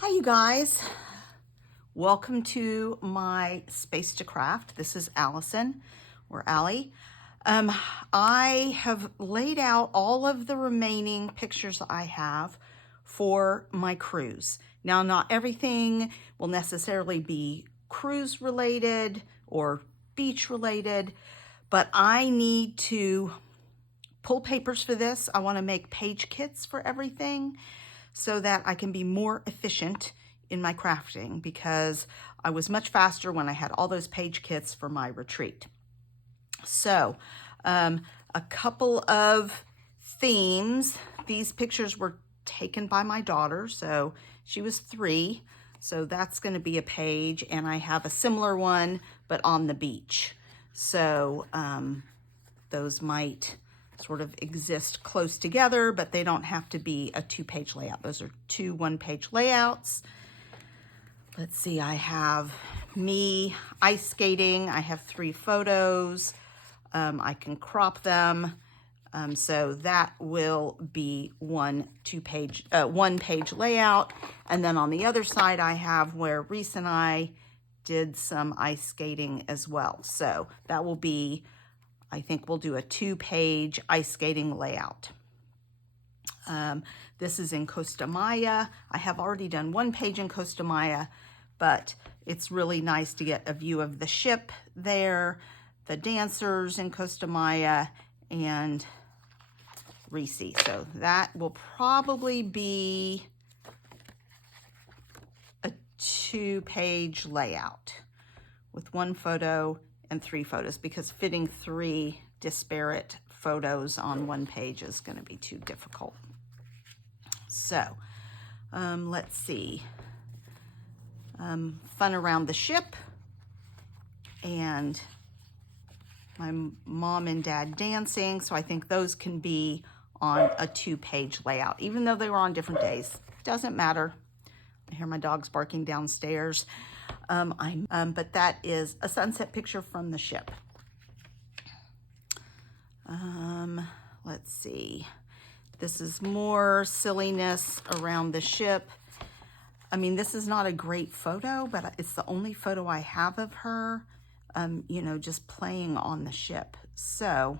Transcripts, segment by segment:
Hi you guys, welcome to my Space to Craft. This is Allison, or Allie. I have laid out all of the remaining pictures I have for my cruise. Now, not everything will necessarily be cruise related or beach related, but I need to pull papers for this. I want to make page kits for everything, so that I can be more efficient in my crafting, because I was much faster when I had all those page kits for my retreat. So a couple of themes. These pictures were taken by my daughter, so she was 3, so that's going to be a page, and I have a similar one but on the beach, so those might sort of exist close together, but they don't have to be a 2-page layout. Those are 2 1-page layouts. Let's see, I have me ice skating. I have 3 photos. I can crop them. So that will be one 1-page layout. And then on the other side, I have where Reese and I did some ice skating as well. So that will be, I think we'll do a 2-page ice skating layout. This is in Costa Maya. I have already done 1 page in Costa Maya, but it's really nice to get a view of the ship there, the dancers in Costa Maya, and Reese. So that will probably be a 2-page layout with 1 photo and 3 photos, because fitting 3 disparate photos on 1 page is going to be too difficult. So let's see, fun around the ship, and my mom and dad dancing. So I think those can be on a 2-page layout, even though they were on different days. Doesn't matter. I hear my dogs barking downstairs. But that is a sunset picture from the ship. Let's see. This is more silliness around the ship. I mean, this is not a great photo, but it's the only photo I have of her, you know, just playing on the ship. So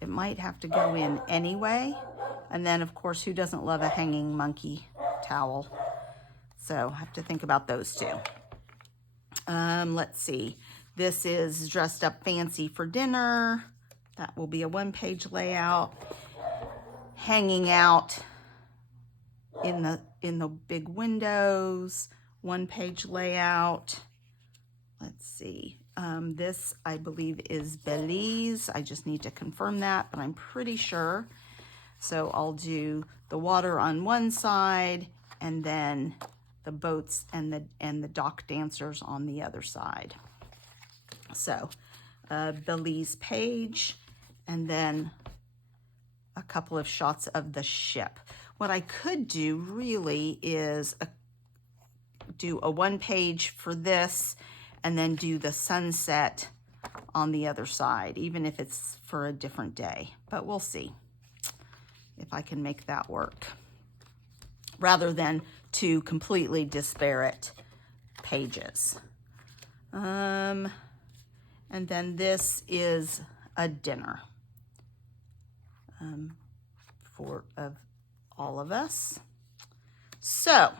it might have to go in anyway. And then, of course, who doesn't love a hanging monkey towel? So I have to think about those too. Let's see. This is dressed up fancy for dinner. That will be a 1-page layout. Hanging out in the big windows, 1-page layout. Let's see. This, I believe, is Belize. I just need to confirm that, but I'm pretty sure. So I'll do the water on one side, and then the boats and the dock dancers on the other side. So Belize page, and then a couple of shots of the ship. What I could do really is do a 1-page for this, and then do the sunset on the other side, even if it's for a different day. But we'll see if I can make that work, rather than 2 completely disparate pages. And then this is a dinner for all of us. So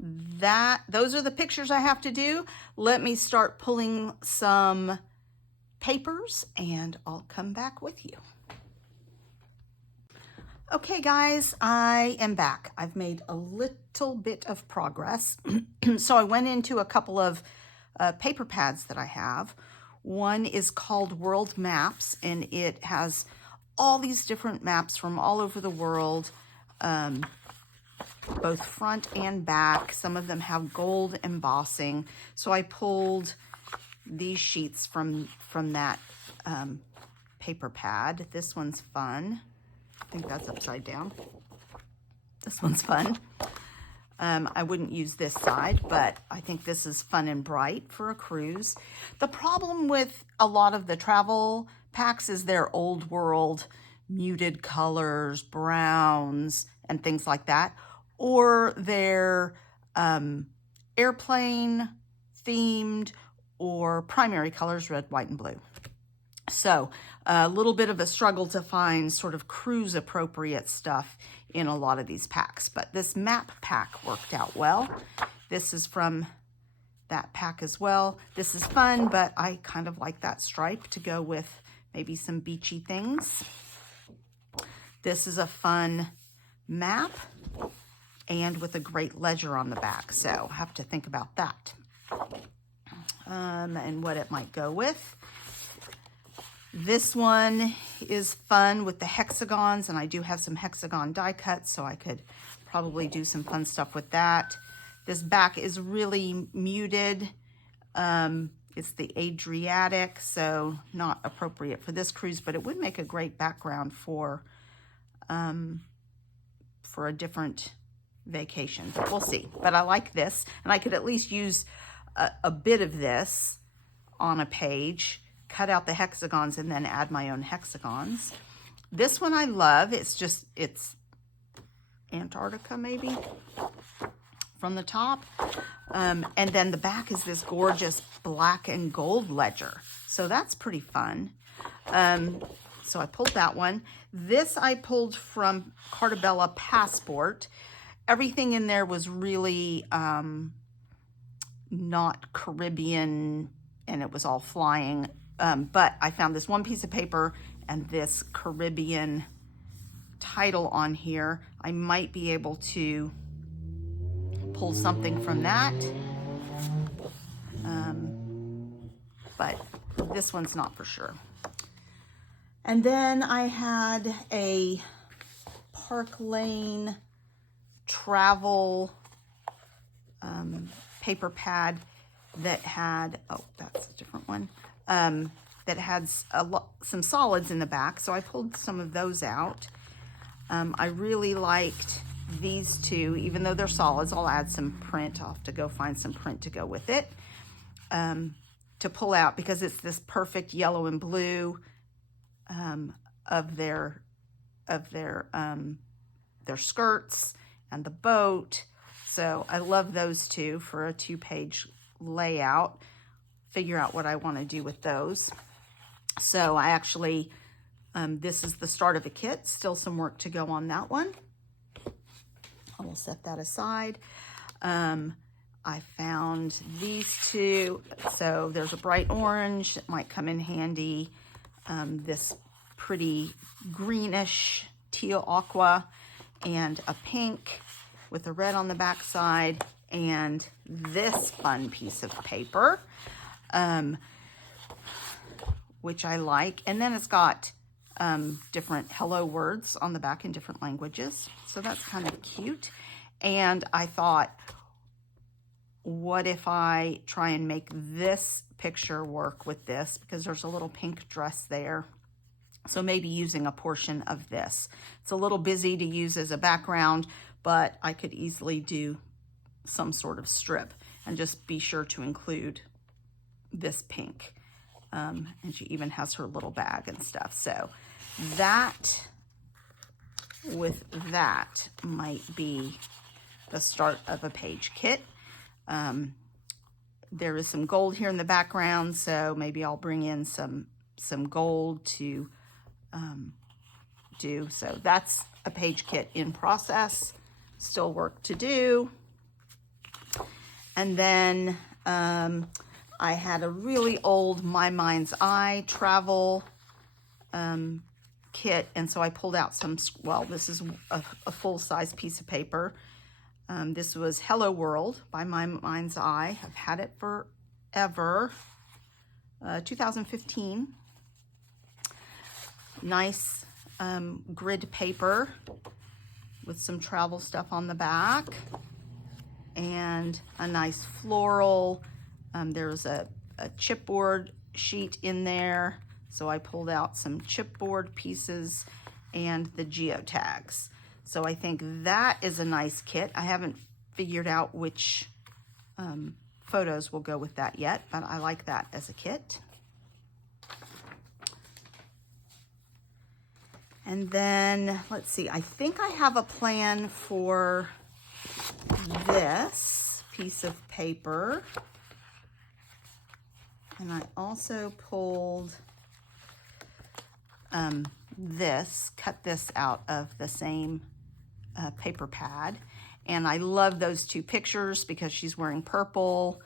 those are the pictures I have to do. Let me start pulling some papers, and I'll come back with you. Okay guys, I am back. I've made a little bit of progress. So I went into a couple of paper pads that I have. One is called World Maps, and it has all these different maps from all over the world, both front and back. Some of them have gold embossing. So I pulled these sheets from that paper pad. This one's fun. I think that's upside down. This one's fun. I wouldn't use this side, but I think this is fun and bright for a cruise. The problem with a lot of the travel packs is they're old world, muted colors, browns, and things like that. or they're airplane themed, or primary colors, red, white, and blue. So a little bit of a struggle to find sort of cruise appropriate stuff in a lot of these packs, but this map pack worked out well. This is from that pack as well. This is fun, but I kind of like that stripe to go with maybe some beachy things. This is a fun map and with a great ledger on the back, so I have to think about that and what it might go with. This one is fun with the hexagons, and I do have some hexagon die cuts, so I could probably do some fun stuff with that. This back is really muted. It's the Adriatic, so not appropriate for this cruise, but it would make a great background for a different vacation. But we'll see. But I like this, and I could at least use a bit of this on a page, cut out the hexagons, and then add my own hexagons. This one I love. It's Antarctica maybe from the top. And then the back is this gorgeous black and gold ledger. So that's pretty fun. So I pulled that one. This I pulled from Cartabella Passport. Everything in there was really not Caribbean, and it was all flying. But I found this one piece of paper and this Caribbean title on here. I might be able to pull something from that. But this one's not for sure. And then I had a Park Lane travel paper pad that had, oh, that's a different one, that had some solids in the back. So I pulled some of those out. I really liked these two, even though they're solids. I'll add some print. I'll have to go find some print to go with it, to pull out, because it's this perfect yellow and blue of their skirts and the boat. So I love those two for a 2-page layout. Figure out what I want to do with those. So I actually, this is the start of a kit. Still some work to go on that one. I will set that aside. I found these two. So there's a bright orange that might come in handy. This pretty greenish teal aqua, and a pink with a red on the back side, and this fun piece of paper, which I like. And then it's got different hello words on the back in different languages. So that's kind of cute. And I thought, what if I try and make this picture work with this, because there's a little pink dress there. So maybe using a portion of this. It's a little busy to use as a background, but I could easily do some sort of strip, and just be sure to include this pink. And she even has her little bag and stuff. So that with that might be the start of a page kit. There is some gold here in the background, so maybe I'll bring in some gold to do. So that's a page kit in process. Still work to do. And then I had a really old My Mind's Eye travel kit, and so I pulled out some, well, this is a full-size piece of paper. This was Hello World by My Mind's Eye. I've had it forever. 2015. Nice grid paper with some travel stuff on the back, and a nice floral. There's a chipboard sheet in there, so I pulled out some chipboard pieces and the geotags. So I think that is a nice kit. I haven't figured out which photos will go with that yet, but I like that as a kit. And then, let's see, I think I have a plan for this piece of paper. And I also pulled cut this out of the same paper pad. And I love those two pictures because she's wearing purple.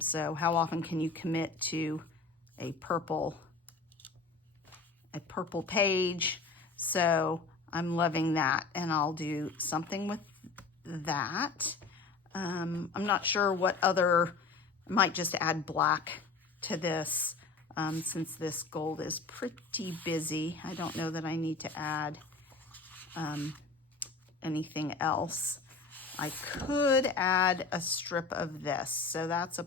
So how often can you commit to a purple page? So I'm loving that, and I'll do something with that. I'm not sure what other, I might just add black to this since this gold is pretty busy. I don't know that I need to add anything else. I could add a strip of this, so that's a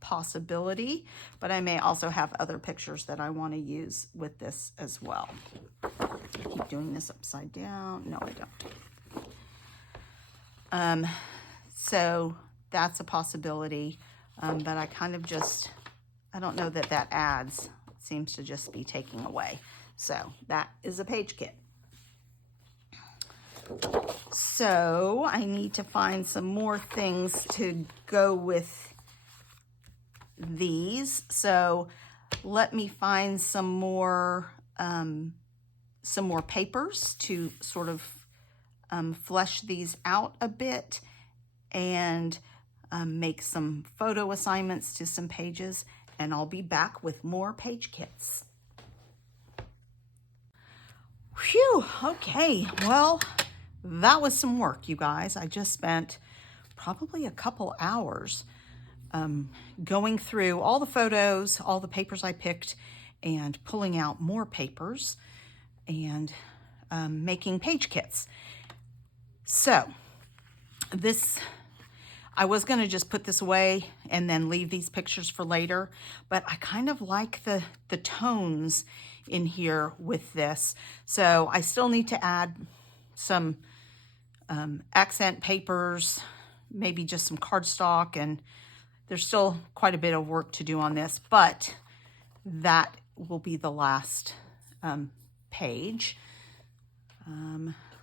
possibility, but I may also have other pictures that I want to use with this as well. Keep doing this upside down. No, I don't. So that's a possibility, but I kind of just, I don't know that that adds. It seems to just be taking away. So that is a page kit. So I need to find some more things to go with these. So let me find some more papers to sort of flesh these out a bit and make some photo assignments to some pages, and I'll be back with more page kits. Phew, okay, well, that was some work, you guys. I just spent probably a couple hours going through all the photos, all the papers I picked, and pulling out more papers and making page kits. So this, I was going to just put this away and then leave these pictures for later, but I kind of like the tones in here with this. So I still need to add some accent papers, maybe just some cardstock, and there's still quite a bit of work to do on this, but that will be the last page.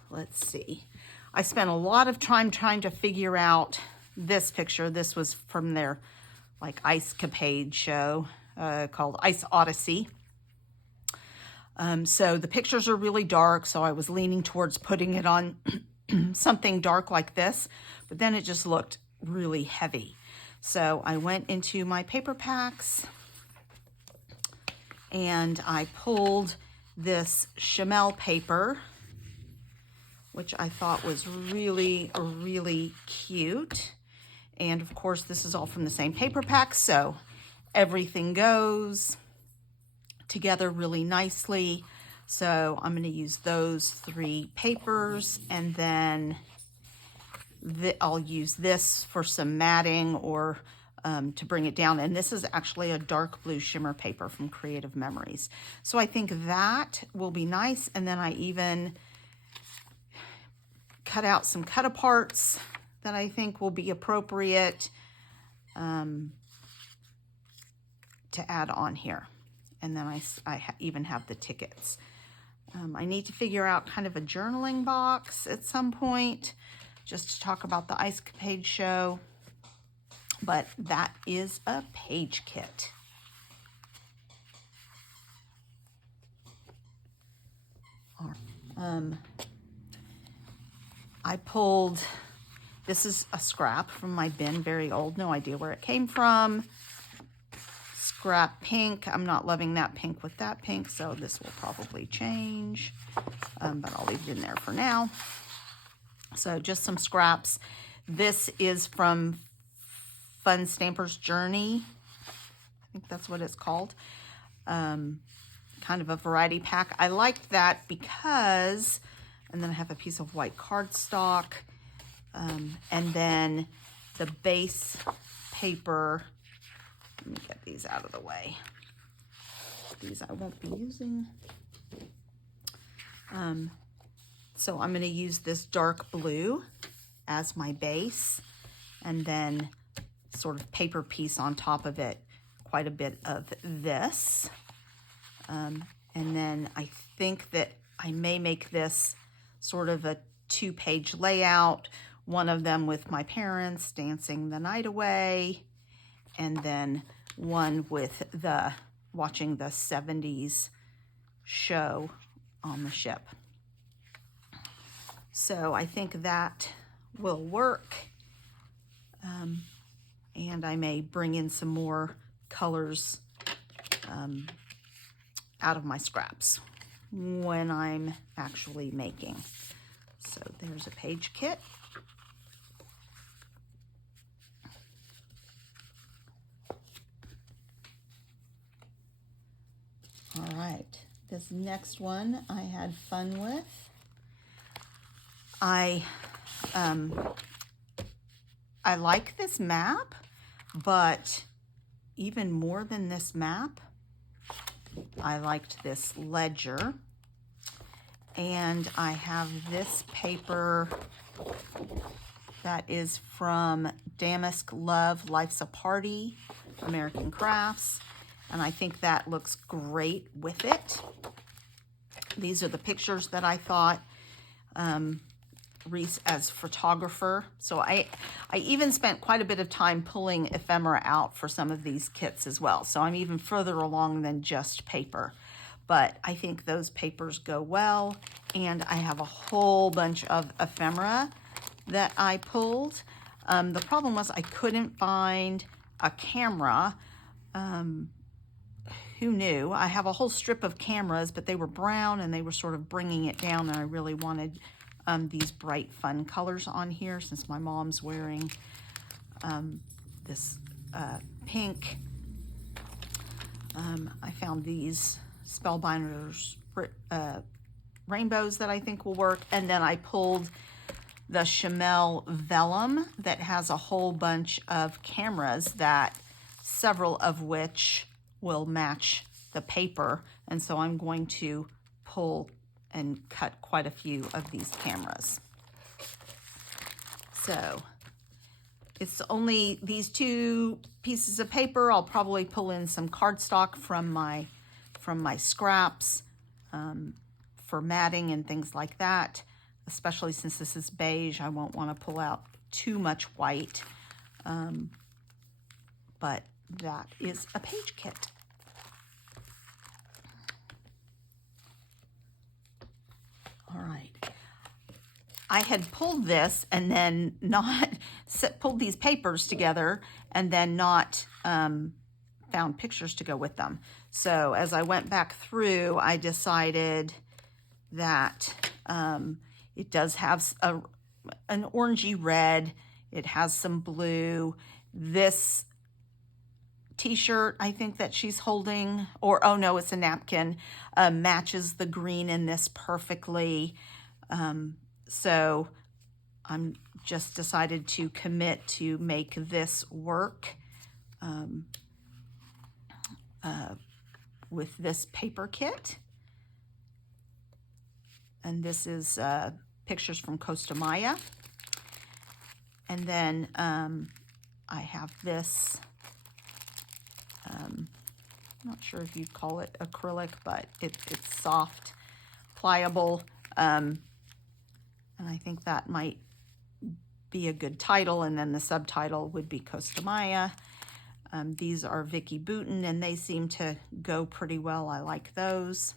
Let's see. I spent a lot of time trying to figure out this picture. This was from their like Ice Capade show called Ice Odyssey. So the pictures are really dark, so I was leaning towards putting it on something dark like this, but then it just looked really heavy. So I went into my paper packs and I pulled this Shimelle paper, which I thought was really, really cute. And of course, this is all from the same paper pack, so everything goes together really nicely. So I'm going to use those 3 papers, and then I'll use this for some matting or to bring it down. And this is actually a dark blue shimmer paper from Creative Memories. So I think that will be nice. And then I even cut out some cut aparts that I think will be appropriate to add on here. And then I even have the tickets. I need to figure out kind of a journaling box at some point just to talk about the Ice Capade show. But that is a page kit. I pulled, this is a scrap from my bin, very old, no idea where it came from. Scrap pink. I'm not loving that pink with that pink, so this will probably change, but I'll leave it in there for now. So just some scraps. This is from Fun Stamper's Journey. I think that's what it's called. Kind of a variety pack. I liked that because, and then I have a piece of white cardstock, and then the base paper. Let me get these out of the way. These I won't be using. So I'm going to use this dark blue as my base, and then sort of paper piece on top of it, quite a bit of this. And then I think that I may make this sort of a 2-page layout one of them with my parents dancing the night away, and then one with watching the 70s show on the ship. So I think that will work. And I may bring in some more colors out of my scraps when I'm actually making. So there's a page kit. All right, this next one I had fun with. I like this map, but even more than this map, I liked this ledger. And I have this paper that is from Damask Love, Life's a Party, American Crafts. And I think that looks great with it. These are the pictures that I thought, Reese as photographer. So I even spent quite a bit of time pulling ephemera out for some of these kits as well. So I'm even further along than just paper. But I think those papers go well. And I have a whole bunch of ephemera that I pulled. The problem was I couldn't find a camera. Who knew? I have a whole strip of cameras, but they were brown and they were sort of bringing it down, and I really wanted these bright, fun colors on here since my mom's wearing this pink. I found these Spellbinders rainbows that I think will work, and then I pulled the Shimelle Vellum that has a whole bunch of cameras that several of which will match the paper, and so I'm going to pull and cut quite a few of these cameras. So it's only these two pieces of paper. I'll probably pull in some cardstock from my scraps for matting and things like that, especially since this is beige. I won't want to pull out too much white, but that is a page kit. All right. I had pulled this and then not pulled these papers together and then not found pictures to go with them. So as I went back through, I decided that it does have an orangey red. It has some blue. This t-shirt, I think that she's holding, or oh no, it's a napkin, matches the green in this perfectly. So I'm just decided to commit to make this work with this paper kit. And this is pictures from Costa Maya. And then I have this, I'm not sure if you call it acrylic, but it's soft, pliable, and I think that might be a good title, and then the subtitle would be Costa Maya. These are Vicky Bouton, and they seem to go pretty well. I like those.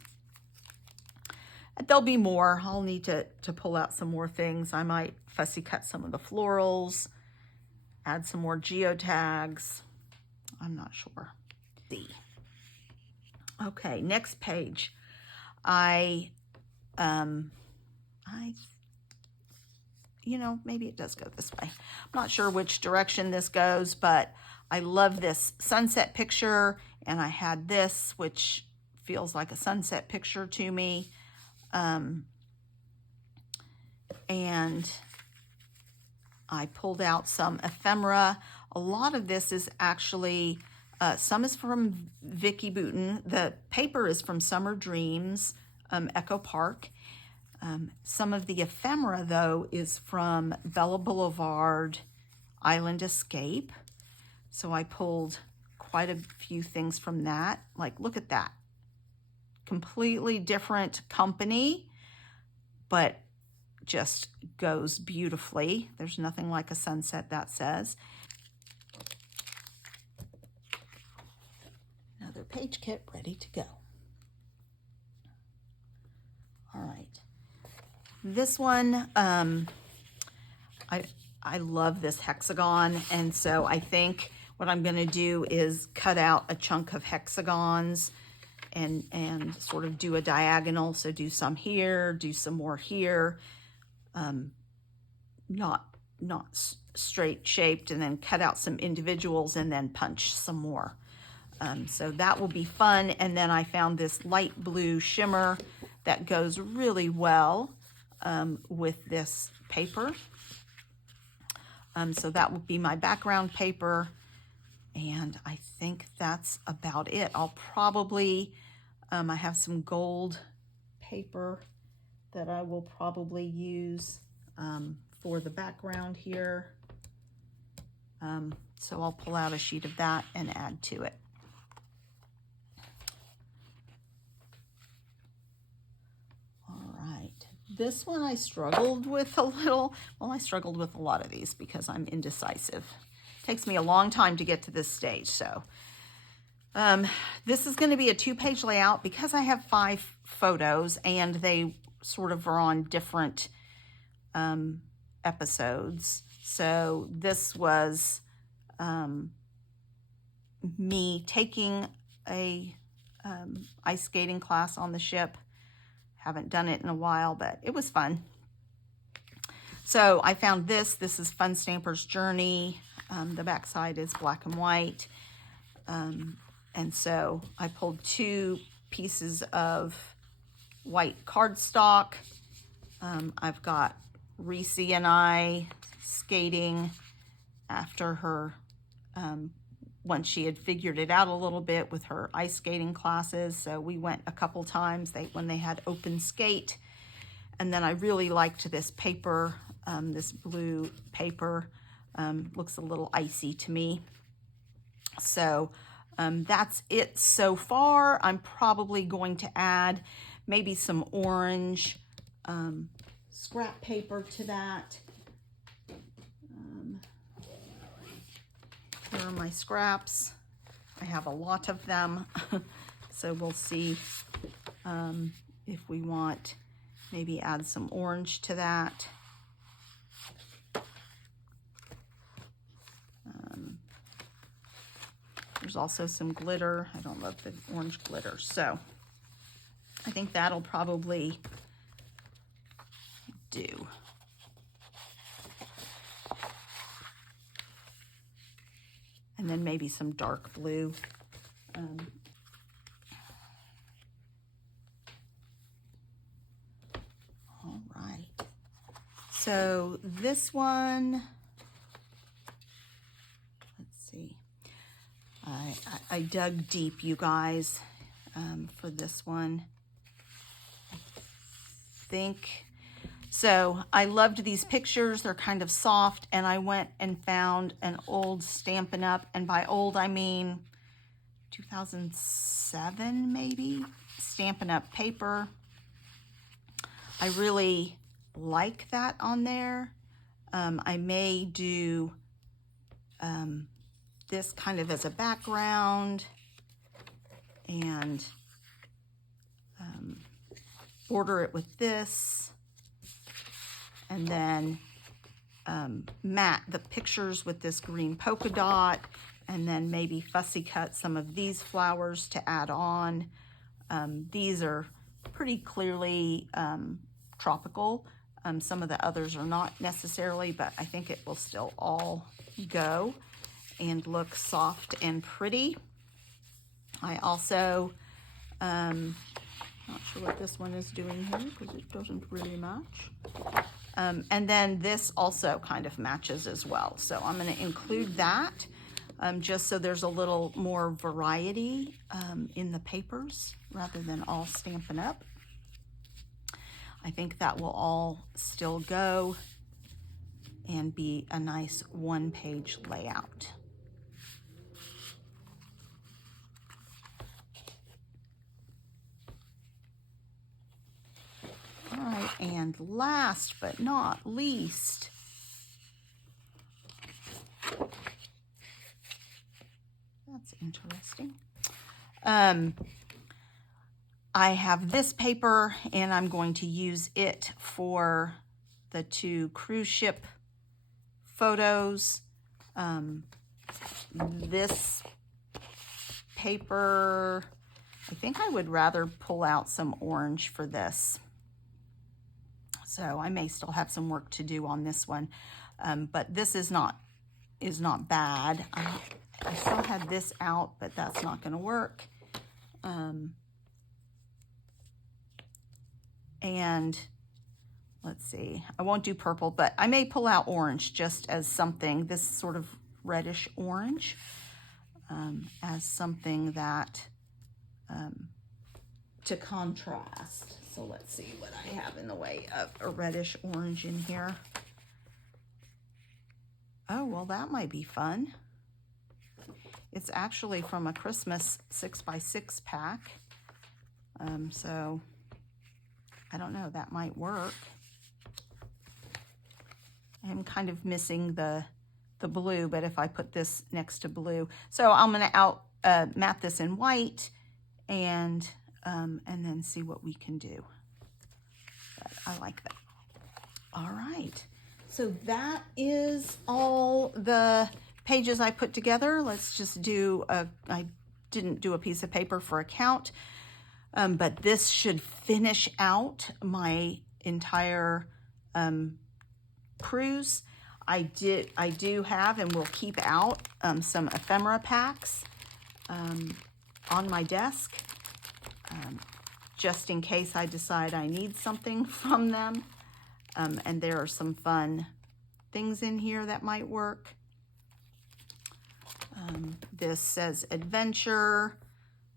There'll be more. I'll need to pull out some more things. I might fussy cut some of the florals, add some more geotags. I'm not sure. Okay, next page. Maybe it does go this way. I'm not sure which direction this goes, but I love this sunset picture, and I had this, which feels like a sunset picture to me. And I pulled out some ephemera. A lot of this is actually, some is from Vicky Bouton. The paper is from Summer Dreams, Echo Park. Some of the ephemera, though, is from Bella Boulevard, Island Escape. So I pulled quite a few things from that. Like, look at that. Completely different company, but just goes beautifully. There's nothing like a sunset, that says. Another page kit ready to go. All right. This one, I love this hexagon, and so I think what I'm going to do is cut out a chunk of hexagons and sort of do a diagonal. So do some here, do some more here, not straight shaped, and then cut out some individuals and then punch some more. So that will be fun. And then I found this light blue shimmer that goes really well with this paper. So that will be my background paper, and I think that's about it. I'll probably, I have some gold paper that I will probably use for the background here. So I'll pull out a sheet of that and add to it. This one I struggled with a little. Well, I struggled with a lot of these because I'm indecisive. It takes me a long time to get to this stage. So this is going to be a 2-page layout because I have 5 photos and they sort of are on different episodes. So this was me taking a ice skating class on the ship. Haven't done it in a while, but it was fun. So I found this. This is Fun Stamper's Journey. The backside is black and white. And so I pulled 2 pieces of white cardstock. I've got Reese and I skating after her, once she had figured it out a little bit with her ice skating classes. So we went a couple times when they had open skate. And then I really liked this paper, this blue paper. Looks a little icy to me. So that's it so far. I'm probably going to add maybe some orange scrap paper to that. Here are my scraps. I have a lot of them. So we'll see if we want maybe add some orange to that. There's also some glitter. I don't love the orange glitter. So I think that'll probably do. And then maybe some dark blue. All right. So this one, let's see. I dug deep, you guys, for this one. I think. So I loved these pictures. They're kind of soft, and I went and found an old Stampin' Up, and by old I mean 2007 maybe, Stampin' Up paper. I really like that on there. I may do this kind of as a background and border it with this. And then mat the pictures with this green polka dot, and then maybe fussy cut some of these flowers to add on. These are pretty clearly tropical. Some of the others are not necessarily, but I think it will still all go and look soft and pretty. I also, not sure what this one is doing here because it doesn't really match. And then this also kind of matches as well. So I'm going to include that just so there's a little more variety in the papers rather than all Stampin' Up. I think that will all still go and be a nice 1-page layout. All right, and last but not least, that's interesting. I have this paper, and I'm going to use it for the 2 cruise ship photos. This paper, I think I would rather pull out some orange for this. So I may still have some work to do on this one, but this is not bad. I still had this out, but that's not going to work. And let's see, I won't do purple, but I may pull out orange just as something, this sort of reddish orange, as something that, to contrast. So let's see what I have in the way of a reddish orange in here. Oh, well, that might be fun. It's actually from a Christmas 6x6 pack. So I don't know, that might work. I'm kind of missing the blue, but if I put this next to blue. So I'm gonna matte this in white and then see what we can do. But I like that. All right, so that is all the pages I put together. Let's just do I didn't do a piece of paper for a count, but this should finish out my entire cruise. I do have and will keep out some ephemera packs on my desk, just in case I decide I need something from them. And there are some fun things in here that might work. This says adventure.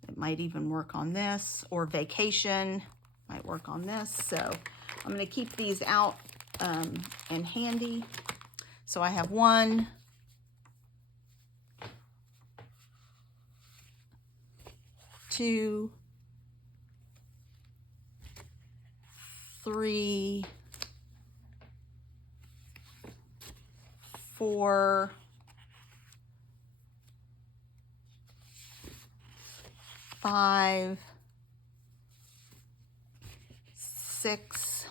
It might even work on this, or vacation might work on this. So I'm going to keep these out and handy. So I have 1, 2, 3, 4, 5, 6,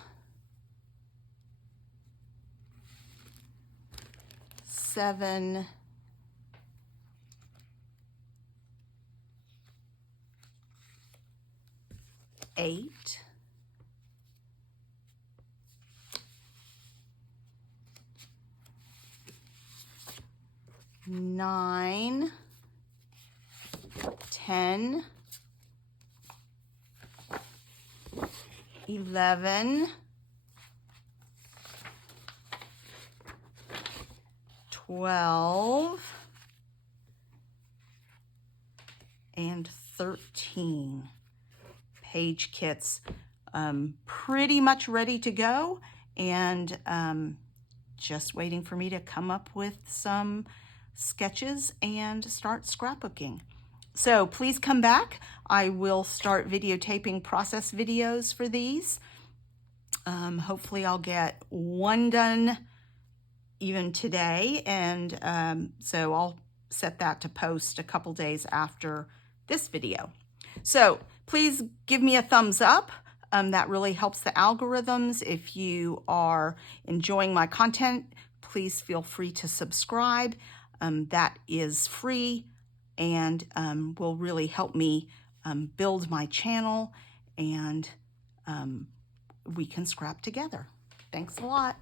7, 8, 9, 10, 11, 12, and 13 page kits. Pretty much ready to go, and just waiting for me to come up with some sketches and start scrapbooking. So please come back. I will start videotaping process videos for these. Hopefully I'll get 1 done even today, and so I'll set that to post a couple days after this video. So please give me a thumbs up. That really helps the algorithms. If you are enjoying my content, please feel free to subscribe. That is free and will really help me build my channel, and we can scrap together. Thanks a lot.